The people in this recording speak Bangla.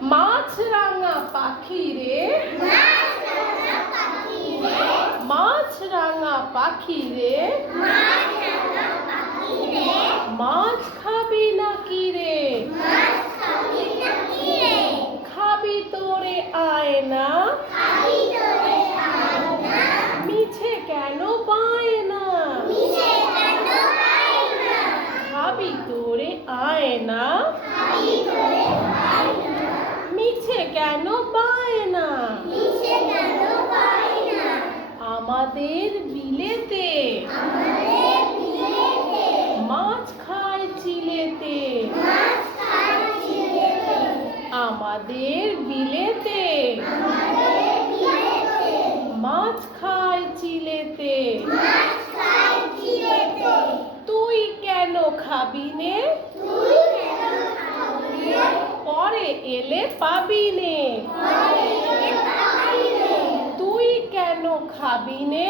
মাছরাঙা পাখি রে, মাছরাঙা পাখি রে, মাছ খাবি নাকি রে? খাবি তোরে আয় না, মিছে কেন পায় না? খাবি তোরে আয় না, মিছে কেন পায় না? আমাদের বিলেতে মাছ খায় চিলেতে, আমাদের বিলেতে মাছ খায় চিলেতে। তুই কেন খাবি নে? পরে এলে পাবি নে। তুই কেন খাবি নে?